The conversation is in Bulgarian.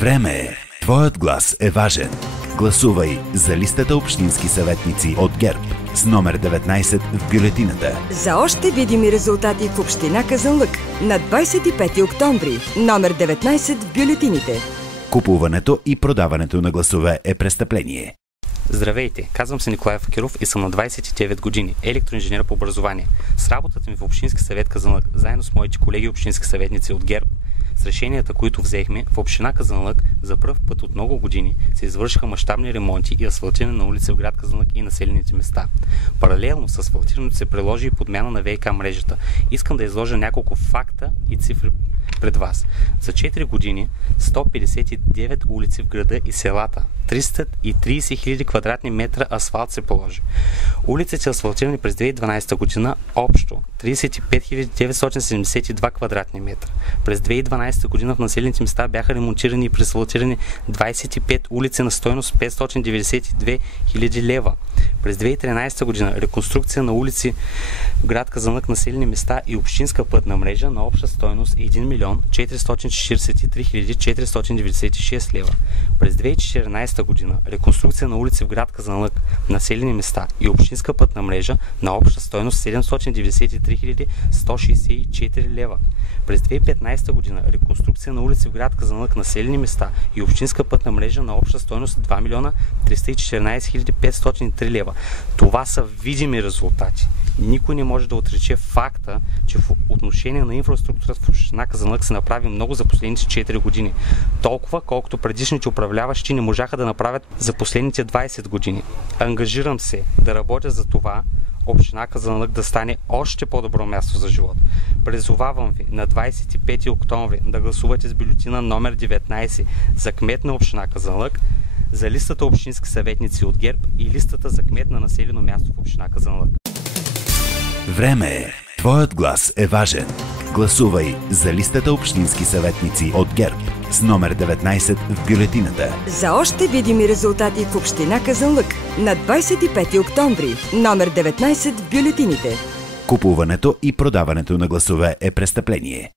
Време е. Твоят глас е важен. Гласувай за листата общински съветници от ГЕРБ с номер 19 в бюлетината. За още видими резултати в община Казанлък на 25 октомври, номер 19 в бюлетините. Купуването и продаването на гласове е престъпление. Здравейте, казвам се Николай Факиров и съм на 29 години, електроинженер по образование. С работата ми в Общински съвет Казанлък, заедно с моите колеги общински съветници от ГЕРБ, с решенията, които взехме, в община Казанлък за пръв път от много години се извършиха мащабни ремонти и асфалтиране на улици в град Казанлък и населените места. Паралелно с асфалтирането се приложи и подмяна на ВиК мрежата. Искам да изложа няколко факта и цифри пред вас. За 4 години 159 улици в града и селата, 330 хиляди квадратни метра асфалт се положи. Улиците асфалтирани през 2012 година общо 35 972 квадратни метра. През 2012 година в населените места бяха ремонтирани и преасфалтирани 25 улици на стойност 592 хиляди лева. През 2013 година реконструкция на улици в град Казанлък, населени места и общинска пътна мрежа на обща стойност 1 милион 443 хиляди 496 лева. През 2014 година реконструкция на улици в град Казанлък, населени места и общинска пътна мрежа на обща стойност 793 хиляди 164 лева. През 2015 година реконструкция на улици в град Казанлък, населени места и общинска пътна мрежа на обща стойност 2 милиона 314 хиляди 503 лева. Това са видими резултати. Никой не може да отрече факта, че в отношение на инфраструктурата в община Казанлък се направи много за последните 4 години. Толкова, колкото предишните управляващи не можаха да направят за последните 20 години. Ангажирам се да работя за това община Казанлък да стане още по-добро място за живот. Призовавам ви на 25 октомври да гласувате с бюлетина номер 19 за кмет на община Казанлък, за листата общински съветници от ГЕРБ и листата за кмет на населено място в община Казанлък. Време е. Твоят глас е важен. Гласувай за листата общински съветници от ГЕРБ с номер 19 в бюлетината. За още видими резултати в община Казанлък на 25 октомври, номер 19 в бюлетините. Купуването и продаването на гласове е престъпление.